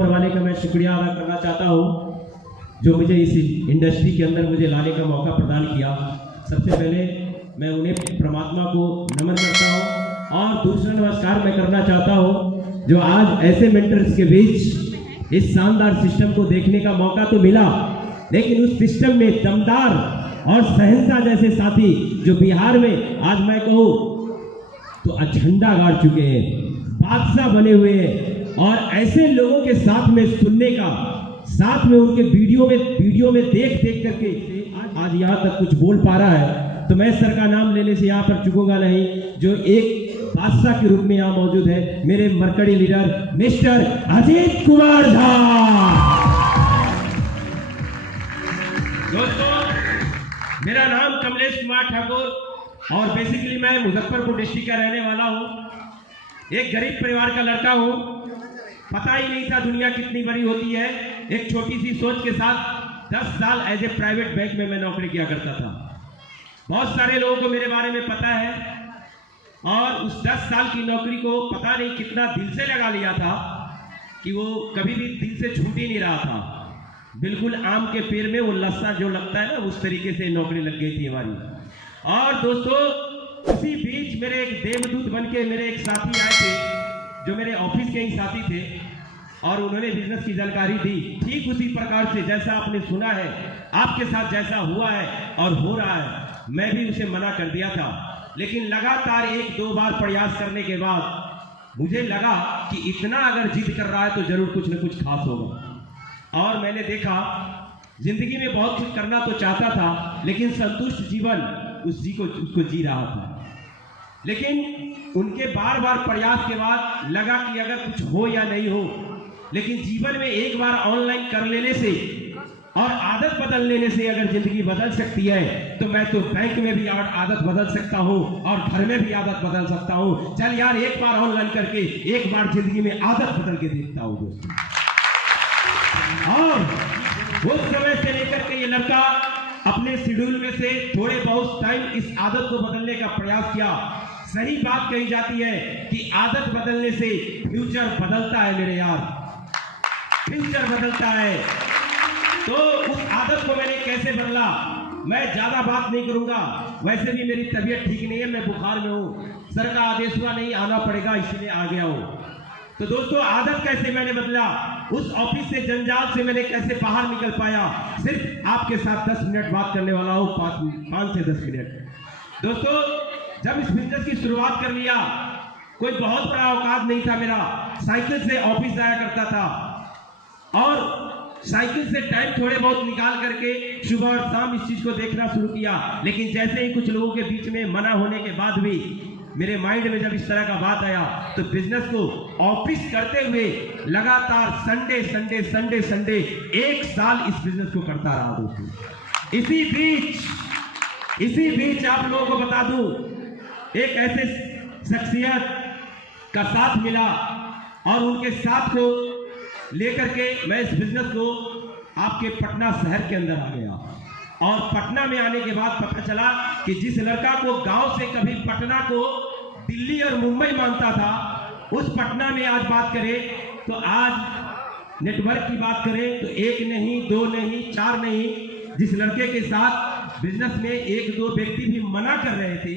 ऊपर वाले का मैं शुक्रिया अदा करना चाहता हूँ जो मुझे इस इंडस्ट्री के अंदर मुझे लाने का मौका प्रदान किया। सबसे पहले मैं उन्हें परमात्मा को नमन करता हूँ और दूसरा नमस्कार मैं करना चाहता हूँ जो आज ऐसे मेंटर्स के बीच इस शानदार सिस्टम को देखने का मौका तो मिला, लेकिन उस सिस्टम में दमदार और शहंशाह जैसे साथी जो बिहार में आज मैं कहूँ तो झंडा गाड़ चुके हैं, बादशाह बने हुए हैं, और ऐसे लोगों के साथ में सुनने का, साथ में उनके वीडियो में देख करके आज यहाँ तक कुछ बोल पा रहा है, तो मैं सर का नाम लेने से यहाँ पर चुकूंगा नहीं, जो एक बादशाह के रूप में यहाँ मौजूद है, मेरे मरकड़ी लीडर मिस्टर अजीत कुमार झा। दोस्तों, मेरा नाम कमलेश कुमार ठाकुर और बेसिकली मैं मुजफ्फरपुर डिस्ट्रिक्ट का रहने वाला हूँ। एक गरीब परिवार का लड़का हूँ, पता ही नहीं था दुनिया कितनी बड़ी होती है। एक छोटी सी सोच के साथ 10 साल एज ए प्राइवेट बैंक में मैं नौकरी किया करता था। बहुत सारे लोगों को मेरे बारे में पता है और उस 10 साल की नौकरी को पता नहीं कितना दिल से लगा लिया था कि वो कभी भी दिल से छूट ही नहीं रहा था। बिल्कुल आम के पेड़ में वो लस्सा जो लगता है ना, उस तरीके से नौकरी लग गई थी हमारी। और दोस्तों, उसी बीच मेरे एक देवदूत बन के मेरे एक साथी आए थे जो मेरे ऑफिस के ही साथी थे और उन्होंने बिजनेस की जानकारी दी। ठीक उसी प्रकार से जैसा आपने सुना है, आपके साथ जैसा हुआ है और हो रहा है, मैं भी उसे मना कर दिया था। लेकिन लगातार 1-2 बार प्रयास करने के बाद मुझे लगा कि इतना अगर जिद कर रहा है तो जरूर कुछ न कुछ खास होगा। और मैंने देखा जिंदगी में बहुत कुछ करना तो चाहता था, लेकिन संतुष्ट जीवन उसको जी रहा था। लेकिन उनके बार बार प्रयास के बाद लगा कि अगर कुछ हो या नहीं हो, लेकिन जीवन में एक बार ऑनलाइन कर लेने से और आदत बदल लेने से अगर जिंदगी बदल सकती है, तो मैं तो बैंक में भी आदत बदल सकता हूँ और घर में भी आदत बदल सकता हूँ। चल यार, एक बार ऑनलाइन करके एक बार जिंदगी में आदत बदल के देखता हूँ दोस्तों। और उस समय से लेकर के ये लड़का अपने शेड्यूल में से थोड़े बहुत टाइम इस आदत को बदलने का प्रयास किया। सही बात कही जाती है कि आदत बदलने से फ्यूचर बदलता है मेरे यार, फ्यूचर बदलता है। तो उस आदत को मैंने कैसे बदला, मैं ज्यादा बात नहीं करूंगा। वैसे भी मेरी तबीयत ठीक नहीं है, मैं बुखार में हूँ, सर का आदेश हुआ नहीं आना पड़ेगा, इसलिए आ गया हूँ। तो दोस्तों, आदत कैसे मैंने बदला, उस ऑफिस से जंजाल से मैंने कैसे बाहर निकल पाया, सिर्फ आपके साथ 10 मिनट बात करने वाला हूँ, 5 से 10 मिनट। दोस्तों, जब इस बिजनेस की शुरुआत कर लिया, कोई बहुत बड़ा औकात नहीं था मेरा। साइकिल से ऑफिस जाया करता था और साइकिल से टाइम थोड़े बहुत निकाल करके सुबह और शाम इस चीज को देखना शुरू किया। लेकिन जैसे ही कुछ लोगों के बीच में मना होने के बाद भी मेरे माइंड में जब इस तरह का बात आया, तो बिजनेस को ऑफिस करते हुए लगातार संडे 1 साल इस बिजनेस को करता रहा दोस्तों। इसी बीच आप लोगों को बता दूं, एक ऐसे शख्सियत का साथ मिला और उनके साथ को लेकर के मैं इस बिजनेस को आपके पटना शहर के अंदर आ गया। और पटना में आने के बाद पता चला कि जिस लड़का को गांव से कभी पटना को दिल्ली और मुंबई मानता था, उस पटना में आज बात करें तो आज नेटवर्क की बात करें तो 1 नहीं 2 नहीं 4 नहीं, जिस लड़के के साथ बिजनेस में 1-2 व्यक्ति भी मना कर रहे थे,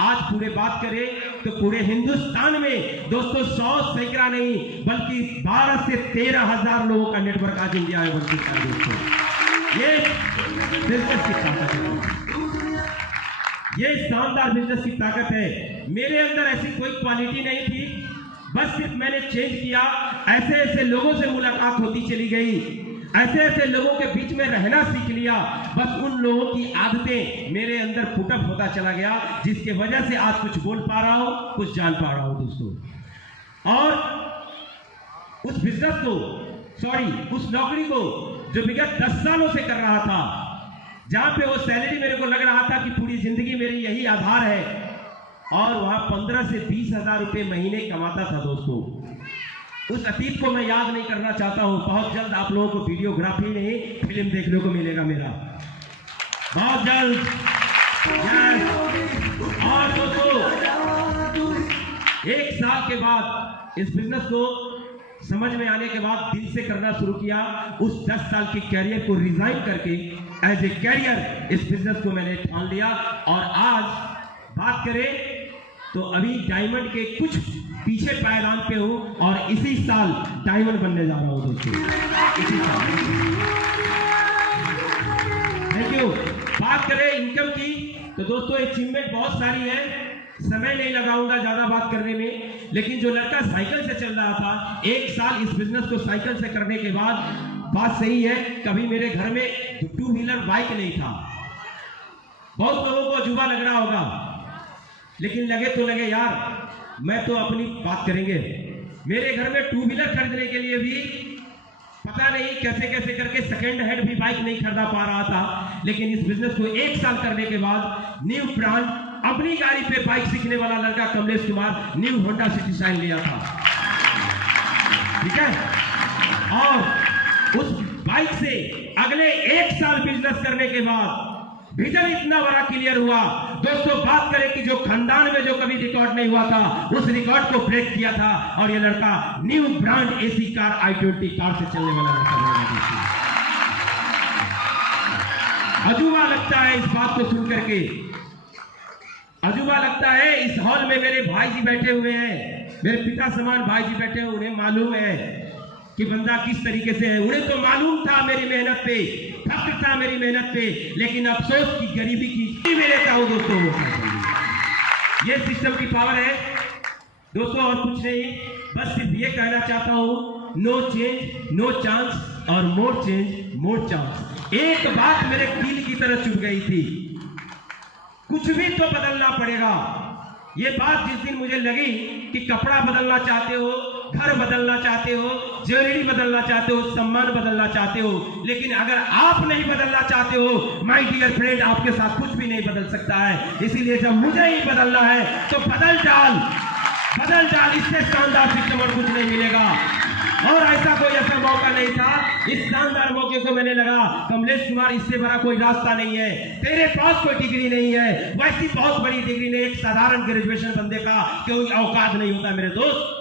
आज पूरे बात करें तो पूरे हिंदुस्तान में दोस्तों 100 सैकड़ा नहीं बल्कि 12 से 13 हजार लोगों का नेटवर्क आज इंडिया में बन चुका है दोस्तों। ये बिजनेस की ताकत है, ये शानदार बिजनेस की ताकत है। मेरे अंदर ऐसी कोई क्वालिटी नहीं थी, बस सिर्फ मैंने चेंज किया। ऐसे लोगों से मुलाकात होती चली गई, ऐसे लोगों के बीच में रहना सीख लिया। बस उन लोगों की आदतें मेरे अंदर फुटअप होता चला गया, जिसके वजह से आज कुछ बोल पा रहा हूं, कुछ जान पा रहा हूं दोस्तों। और उस बिजनेस को, उस नौकरी को जो विगत 10 सालों से कर रहा था, जहां पे वो सैलरी मेरे को लग रहा था कि पूरी जिंदगी मेरी यही आधार है, और वहां 15 से 20 हजार रुपए महीने कमाता था दोस्तों। उस अतीत को मैं याद नहीं करना चाहता हूं। बहुत जल्द आप लोगों को वीडियोग्राफी नहीं, फिल्म देखने को मिलेगा मेरा, बहुत जल्द। और दोस्तों, 1 साल के बाद इस बिजनेस को समझ में आने के बाद दिल से करना शुरू किया। उस 10 साल की कैरियर को रिजाइन करके एज ए कैरियर इस बिजनेस को मैंने ठान लिया। और आज बात करें तो अभी डायमंड के कुछ पीछे पायदान पे हूं और इसी साल डायमंड बनने जा रहा हूं दोस्तों, इसी साल। Thank you. बात करें इनकम की तो दोस्तों अचीवमेंट बहुत सारी है, समय नहीं लगाऊंगा ज्यादा बात करने में। लेकिन जो लड़का साइकिल से चल रहा था, 1 साल इस बिजनेस को साइकिल से करने के बाद, बात सही है, कभी मेरे घर में 2 व्हीलर बाइक नहीं था। बहुत लोगों को अजूबा लग रहा होगा, लेकिन लगे तो लगे यार, मैं तो अपनी बात करेंगे। मेरे घर में 2 व्हीलर खरीदने के लिए भी पता नहीं कैसे कैसे करके सेकेंड हैंड भी बाइक नहीं खरीदा पा रहा था। लेकिन इस बिजनेस को 1 साल करने के बाद न्यू ब्रांड, अपनी गाड़ी पे बाइक सीखने वाला लड़का Kamlesh Kumar new Honda city shine लिया था, ठीक है। और उस बाइक से अगले 1 साल बिजनेस करने के बाद विजन इतना बड़ा क्लियर हुआ दोस्तों। बात करें कि जो खानदान में जो कभी रिकॉर्ड नहीं हुआ था, उस रिकॉर्ड को ब्रेक किया था। और ये लड़का new brand AC car i20 car से चलने वाला लड़का। अजूबा लगता है इस बात को सुन करके, अजूबा लगता है। इस हॉल में मेरे भाई जी बैठे हुए हैं, मेरे पिता समान भाई जी बैठे हुए, उन्हें मालूम है कि बंदा किस तरीके से है। उन्हें तो मालूम था मेरी मेहनत पे, फख्र था मेरी मेहनत पे, लेकिन अफसोस की गरीबी की मैं लेता हूं दोस्तों। ये सिस्टम की पावर है दोस्तों, और कुछ नहीं। बस सिर्फ ये कहना चाहता हूं, नो चेंज नो चांस और मोर चेंज मोर चांस। एक बात मेरे कील की तरह चुभ गई थी, कुछ भी तो बदलना पड़ेगा। ये बात जिस दिन मुझे लगी कि कपड़ा बदलना चाहते हो, घर बदलना चाहते हो, ज्वेलरी बदलना चाहते हो, सम्मान बदलना चाहते हो, लेकिन अगर आप नहीं बदलना चाहते हो माय डियर फ्रेंड, आपके साथ कुछ भी नहीं बदल सकता है। इसीलिए जब मुझे ही बदलना है तो बदल डाल, इससे शानदार सिस्टम और कुछ नहीं मिलेगा। और ऐसा कोई ऐसा मौका नहीं था, इस शानदार मौके को मैंने लगा कमलेश कुमार, इससे बड़ा कोई रास्ता नहीं है। तेरे पास कोई डिग्री नहीं है, वैसी बहुत बड़ी डिग्री नहीं, एक साधारण ग्रेजुएशन बंदे का कोई औकात नहीं होता मेरे दोस्त।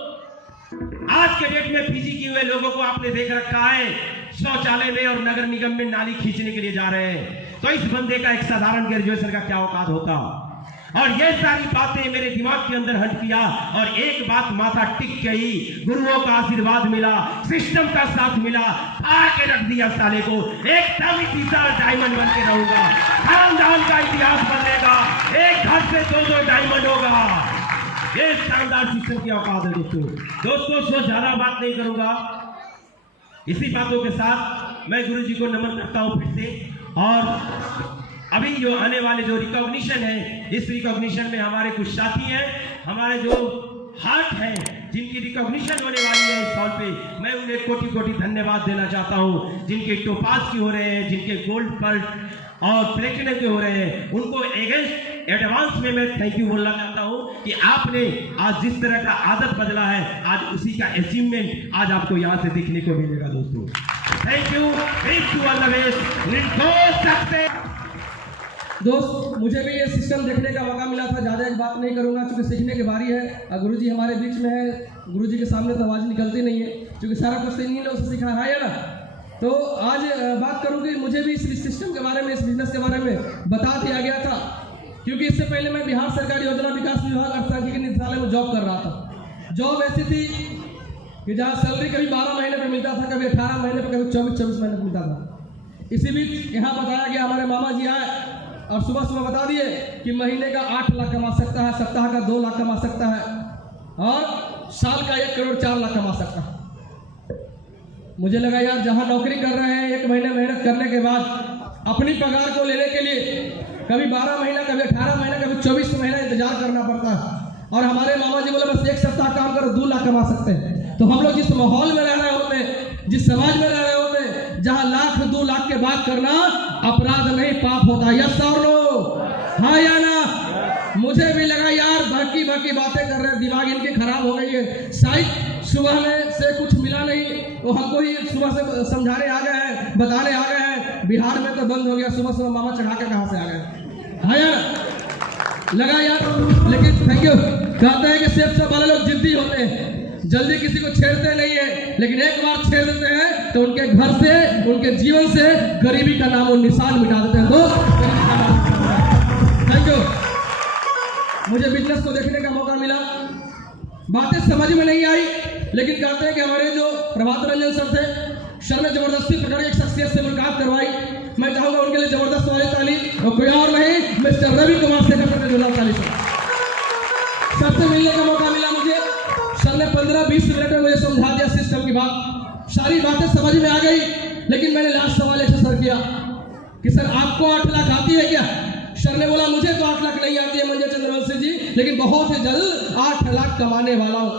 आज के डेट में पीजी किए हुए लोगों को आपने देख रखा है शौचालय में और नगर निगम में नाली खींचने के लिए जा रहे हैं, तो इस बंदे का एक साधारण ग्रेजुएशन का क्या औकात होता। और ये सारी बातें मेरे दिमाग के अंदर हट किया और एक बात माथा टिक गई, गुरुओं का आशीर्वाद मिला, सिस्टम का साथ मिला, आके रख दिया साले को। एकदम इसी साल डायमंड बन के रहूंगा, खानदान का इतिहास बनेगा, एक घर से 2 डायमंड होगा। ये शानदार सिस्टम की औकात है दोस्तों। सो ज्यादा बात नहीं करूंगा, इसी बातों के साथ मैं गुरु जी को नमन करता हूं फिर से। और अभी जो आने वाले जो रिकॉग्निशन है, इस रिकॉग्निशन में हमारे कुछ साथी हैं, हमारे जो हार्ट हैं, जिनकी रिकॉग्निशन होने वाली है इस हॉल पे, मैं उन्हें कोटि कोटि धन्यवाद देना चाहता हूं। जिनके टोपाज की हो रहे हैं, जिनके गोल्ड पर्ल और प्लेटिनम के हो रहे हैं, उनको एडवांस में मैं थैंक यू बोलना चाहता हूं कि आपने आज जिस तरह का आदत बदला है, आज उसी का अचीवमेंट आज आपको यहां से देखने को मिलेगा दोस्तों। थैंक यू, दोस्त, मुझे भी ये सिस्टम देखने का मौका मिला था। ज़्यादा एक बात नहीं करूँगा क्योंकि सीखने की बारी है। गुरुजी हमारे बीच में है, गुरुजी के सामने तो आवाज़ निकलती नहीं है, क्योंकि सारा कुछ इन्हीं लोगों से सीखा है ना। तो आज बात करूँ कि मुझे भी इस सिस्टम के बारे में, इस बिजनेस के बारे में बता दिया गया था, क्योंकि इससे पहले मैं बिहार सरकार योजना विकास विभाग अर्थसांख्यिकी निदेशालय में जॉब कर रहा था। जॉब ऐसी थी कि जहाँ सैलरी कभी 12 महीने पर मिलता था, कभी 18 महीने पर, कभी 24 महीने पर मिलता था। इसी बीच यहाँ बताया गया, हमारे मामा जी आए और सुबह सुबह बता दिए कि महीने का 8 लाख कमा सकता है, सप्ताह का 2 लाख कमा सकता है और साल का 1 करोड़ 4 लाख कमा सकता है। मुझे लगा यार, जहाँ नौकरी कर रहे हैं, 1 महीने मेहनत करने के बाद अपनी पगार को लेने के लिए कभी 12 महीना, कभी 18 महीना, कभी 24 महीना इंतजार करना पड़ता है। और हमारे मामा जी बोले बस 1 सप्ताह काम करो 2 लाख कमा सकते हैं। तो हम लोग जिस माहौल में रह रहे होते हैं, जिस समाज में रह रहे होते हैं, जहाँ 1 लाख 2 लाख के बात करना अपराध नहीं पाप होता। यस और नो, हाँ या ना? मुझे भी लगा यार बाकी बातें कर रहे हैं, दिमाग इनकी खराब हो गई है। शायद सुबह में से कुछ मिला नहीं, वो हमको ही सुबह से समझाने आ गए हैं, बताने आ गए हैं। बिहार में तो बंद हो गया, सुबह सुबह मामा चढ़ा के कहाँ से आ गए, हाँ यार? लगा यार, लेकिन थैंक यू। कहते हैं कि सेब से वाले लोग जिद्दी होते हैं, जल्दी किसी को छेड़ते नहीं है, लेकिन एक बार छेड़ देते हैं तो उनके घर से, उनके जीवन से गरीबी का नाम और निशान मिटा देते हैं। दोस्त, थैंक यू। मुझे बिजनेस को देखने का मौका मिला, बातें समझ में नहीं आई, लेकिन कहते हैं कि हमारे जो प्रभात रंजन सर थे, सर ने जबरदस्ती पकड़ के एक शख्सियत से मुलाकात करवाई। मैं चाहूंगा उनके लिए जबरदस्त वाली ताली, और कोई और नहीं, मिस्टर रवि कुमार सेक्रेटरी का जोरदार ताली से। सबसे मिलने का मौका मिला मुझे, सर ने 15-20 मिनट में मुझे समझा दिया सिस्टम की बात, सारी बातें समझ में आ गई। लेकिन मैंने लास्ट सवाल ऐसे सर किया कि सर आपको 8 लाख आती है क्या? सर ने बोला मुझे तो 8 लाख नहीं आती है मंजर चंद्रवंशी जी, लेकिन बहुत ही जल्द 8 लाख कमाने वाला हूं,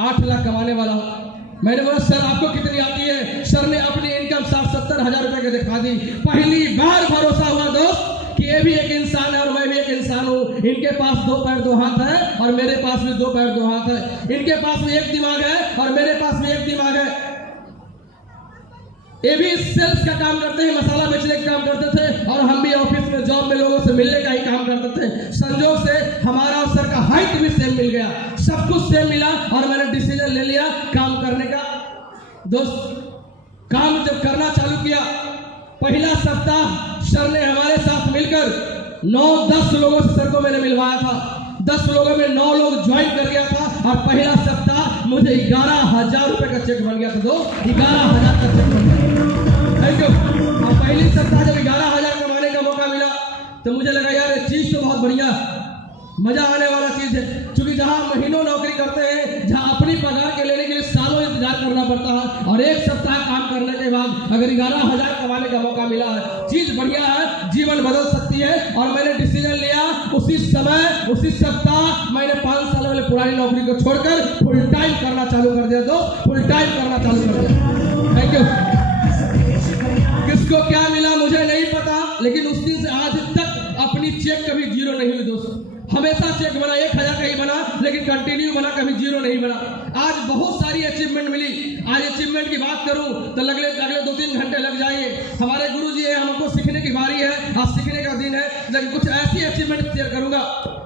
8 लाख कमाने वाला हूं। मैंने बोला सर आपको कितनी आती है? सर ने अपनी इनकम 60-70 हजार रुपए की दिखा दी। पहली बार भरोसा हुआ दोस्त कि ये भी एक इंसान है और मैं भी एक इंसान हूँ। इनके पास 2 पैर 2 हाथ है और मेरे पास भी 2 पैर 2 हाथ है। इनके पास भी एक दिमाग है और मेरे पास भी एक दिमाग है। ये भी सेल्स का काम करते हैं, मसाला बेचने का काम करते थे, और हम भी ऑफिस में जॉब में लोगों से मिलने का ही काम करते थे। संजोग से हमारा और सर का हाइट भी सेम मिल गया, सब कुछ सेम मिला, और मैंने डिसीजन ले लिया काम करने का। दोस्त, काम जब करना चालू किया, पहला सप्ताह सर ने हमारे साथ मिलकर 9-10 लोगों से सर को मैंने मिलवाया था। 10 लोगों में 9 लोग ज्वाइन कर गया था, और पहला सप्ताह मुझे 11,000 रुपए का चेक बन गया था। दोस्त, 11,000 का चेक बन गया। Thank you. और पहली सप्ताह जब 11,000 कमाने का मौका मिला तो मुझे लगा यार ये चीज तो बहुत बढ़िया, मजा आने वाला चीज है। क्योंकि जहां महीनों नौकरी करते हैं, जहां अपनी पगार के लेने के लिए सालों इंतजार करना पड़ता है, और एक सप्ताह काम करने के बाद अगर 11,000 कमाने का मौका मिला है, चीज बढ़िया है, जीवन बदल सकती है। और मैंने डिसीजन लिया उसी समय, उसी सप्ताह मैंने 5 साल वाले पुरानी नौकरी को छोड़कर फुल टाइम करना चालू कर दिया। दोस्त, फुल टाइम करना चालू कर दिया। Thank you. किसको क्या मिला मुझे नहीं पता, लेकिन उस दिन से आज तक अपनी चेक कभी जीरो नहीं हुई। दोस्तों, हमेशा चेक बना, 1,000 का ही बना, लेकिन कंटिन्यू बना, कभी जीरो नहीं बना। आज बहुत सारी अचीवमेंट मिली। आज अचीवमेंट की बात करूं तो अगले 2-3 घंटे लग जाएंगे। हमारे गुरुजी है, हमको सीखने की बारी है, आज सीखने का दिन है। लेकिन कुछ ऐसी अचीवमेंट शेयर करूंगा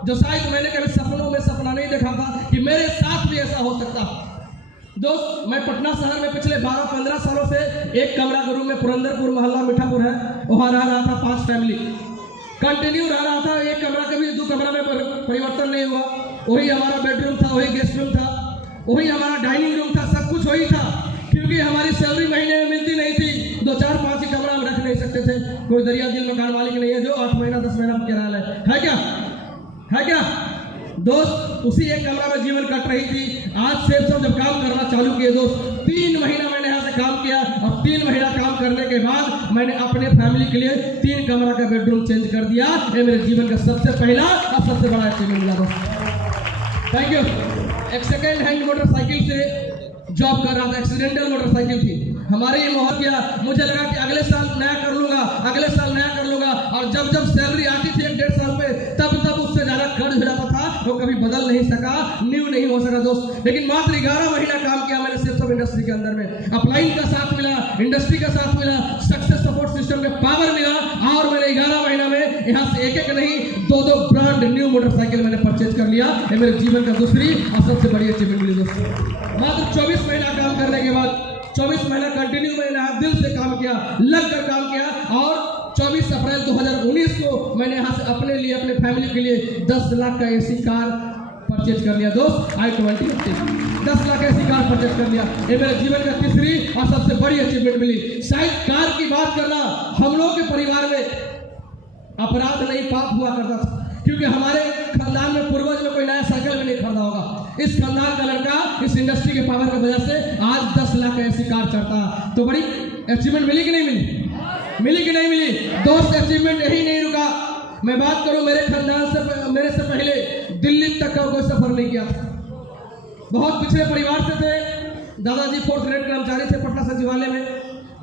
जो शायद मैंने कभी सपनों में सपना नहीं देखा था कि मेरे साथ भी ऐसा हो सकता। दोस्त, मैं पटना शहर में पिछले 12-15 सालों से एक कमरा के रूम में, पुरंदरपुर मोहल्ला मीठापुर है, वहां रह रहा था। 5 फैमिली कंटिन्यू रह रहा था। एक कमरा कभी 2 कमरा में परिवर्तन नहीं हुआ। वही हमारा बेडरूम था, वही गेस्ट रूम था, वही हमारा डाइनिंग रूम था, सब कुछ वही था। क्योंकि हमारी सैलरी महीने में मिलती नहीं थी, 2-4-5 ही कमरा हम रख नहीं सकते थे। कोई दरिया दिल मकान मालिक नहीं है जो 8 महीना 10 महीना किराया है क्या? है क्या दोस्त? उसी एक कमरा में जीवन कट रही थी। आज से सब जब काम करना चालू किए दोस्त, 3 महीना मैंने यहाँ से काम किया, और 3 महीना काम करने के बाद मैंने अपने फैमिली के लिए 3 कमरा का बेडरूम चेंज कर दिया। ये मेरे जीवन का सबसे पहला और सबसे बड़ा अचीवमेंट मिला दोस्त। Thank you. एक सेकेंड हैंड मोटरसाइकिल से जॉब कर रहा था, एक्सीडेंटल मोटरसाइकिल थी। हमारे ये मोहर किया, मुझे लगा कि अगले साल नया कर लूंगा, अगले साल नया कर लूंगा। और जब जब सैलरी आती थी 1-1.5 साल पे, तब उससे ज्यादा कर्ज हो जाता था, वो कभी बदल नहीं सका, न्यू नहीं हो सका दोस्त। लेकिन मात्र 11 महीना काम किया मैंने सिर्फ सब इंडस्ट्री के अंदर में। अपलाइन का साथ मिला, इंडस्ट्री का साथ मिला, सक्सेस सपोर्ट सिस्टम का पावर मिला, और मैंने 11 महीना में यहाँ से एक नहीं 2-2 ब्रांड न्यू मोटरसाइकिल मैंने परचेज कर लिया। ये मेरे जीवन का दूसरी और सबसे बड़ी अचीवमेंट मिली दोस्तों। मात्र 24 महीना काम करने के बाद, 24 महीना कंटिन्यू मैंने दिल से काम किया, लग कर काम किया, और 24 अप्रैल 2019 को मैंने यहाँ से अपने लिए, अपने फैमिली के लिए 10 लाख का एसी कार परचेज कर लिया दोस्त। i20 10 lakh AC car purchase कर लिया। ये मेरे जीवन का तीसरी और सबसे बड़ी अचीवमेंट मिली। शायद कार की बात करना हम लोग के परिवार में अपराध नहीं, पाप हुआ करता था, क्योंकि हमारे खानदान में पूर्वज में कोई नया साइकिल भी नहीं खरीदा होगा। इस खानदान का लड़का इस इंडस्ट्री के पावर की वजह से आज 10 लाख का एसी कार चढ़ता। तो बड़ी अचीवमेंट मिली कि नहीं मिली? मिली कि नहीं मिली दोस्त? अचीवमेंट यही नहीं रुका। मैं बात करूं मेरे खानदान से, मेरे से पहले दिल्ली तक का कोई सफर नहीं किया था। बहुत पिछड़े परिवार से थे। दादाजी 4th ग्रेड कर्मचारी थे पटना सचिवालय में,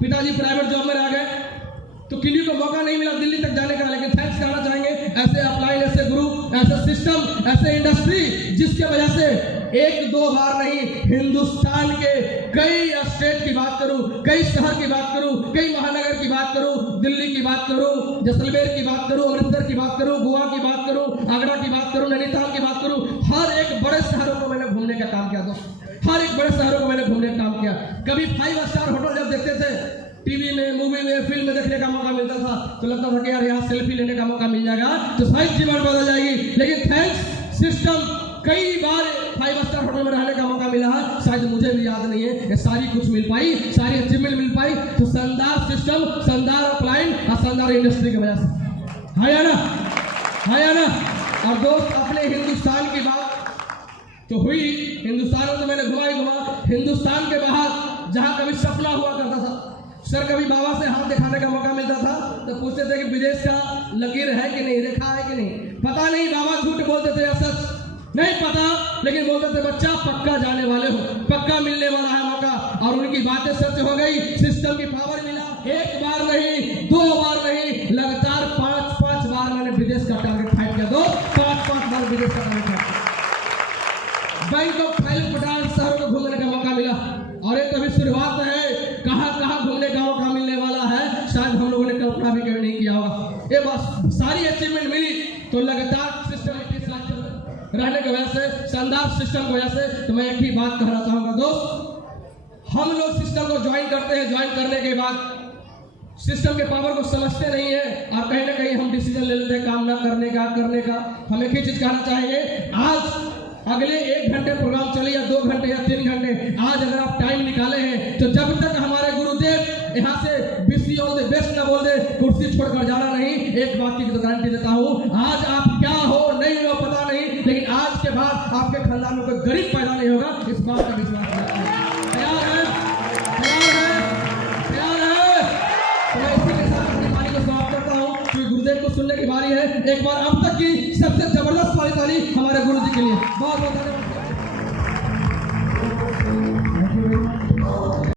पिताजी प्राइवेट जॉब में रह गए, तो किसी को मौका नहीं मिला दिल्ली तक जाने का। लेकिन थैंक्स कहना चाहेंगे ऐसे अपलाइन, ऐसे ग्रुप, ऐसे सिस्टम, ऐसे इंडस्ट्री, जिसके वजह से 1-2 बार नहीं, हिंदुस्तान के कई स्टेट की बात करूं, कई शहर की बात करूं, कई महानगर की बात करूं, दिल्ली की बात करूं, जैसलमेर की बात करूं, अमृतसर की बात करूं, गोवा की बात करूं, आगरा की बात करूं, नैनीताल की बात करूं, हर एक बड़े शहरों को मैंने घूमने का काम 5 स्टार होटल जब देखते थे टीवी में, मूवी में, फिल्म में देखने का मौका मिलता था तो लगता था कि यार यहाँ सेल्फी लेने का मौका मिल जाएगा तो शायद जीवन बदल जाएगी। लेकिन थैंक्स सिस्टम, कई बार 5 स्टार होटल में रहने का मौका मिला है, शायद मुझे भी याद नहीं है, ये सारी कुछ मिल पाई, सारी अचीवमेंट मिल पाई तो शानदार सिस्टम, शानदार अपलाइन और शानदार इंडस्ट्री की वजह से। है ना, है ना। और दोस्त अपने हिंदुस्तान की बात तो हुई, हिंदुस्तान में तो मैंने घुमा ही घुमा, हिंदुस्तान के बाहर जहाँ कभी सपना हुआ करता था सर, कभी बाबा से हाथ दिखाने का मौका मिलता था तो पूछते थे कि विदेश का लकीर है कि नहीं, रेखा है कि नहीं, पता नहीं बाबा झूठ बोलते थे या सच नहीं पता, लेकिन बोलते थे बच्चा पक्का जाने वाले हो, पक्का मिलने वाला है मौका। और उनकी बातें सच हो गई, सिस्टम की पावर मिला, एक बार नहीं, 2 बार नहीं, लगातार 5-5 बार मैंने विदेश का टारगेट फाइट किया, 5-5 बार विदेश का target fight. Bangkok, Thailand, Bhutan शहरों को घूमने का मौका मिला और एक अभी शुरुआत है, कहाँ कहाँ घूमने का मौका मिलने वाला है शायद हम लोगों ने कल्पना भी कभी नहीं किया होगा। ये बस सारी अचीवमेंट मिली तो लगातार सिस्टमेटिक रहने की वजह से, शानदार सिस्टम की वजह से। तो मैं एक ही बात कहना चाहूंगा दोस्त, हम लोग सिस्टम को ज्वाइन करते हैं, ज्वाइन करने के बाद सिस्टम के पावर को समझते नहीं है और कहीं ना कहीं हम डिसीजन ले लेते हैं काम ना करने का। हम एक ही चीज कहना चाहेंगे, आज अगले 1 घंटे प्रोग्राम चले या 2 घंटे या 3 घंटे, आज अगर आप टाइम निकाले हैं तो जब तक हमारे गुरुदेव यहाँ से wish you all the best न बोल दे, कुर्सी छोड़कर जाना नहीं। एक बात की तो गारंटी देता हूँ, आज आप क्या हो नहीं हो पता नहीं, लेकिन आज के बाद आपके खानदान में कोई गरीब पैदा नहीं होगा, इस बात का विश्वास रखिए। तैयार है, तैयार है, तैयार है। तो मैं इसी के साथ अपनी वाणी को समाप्त करता हूँ क्योंकि गुरुदेव को सुनने की बारी है। एक बार अब तक की सबसे जबरदस्त वाली ताली हमारे गुरु जी के लिए। बहुत बहुत धन्यवाद।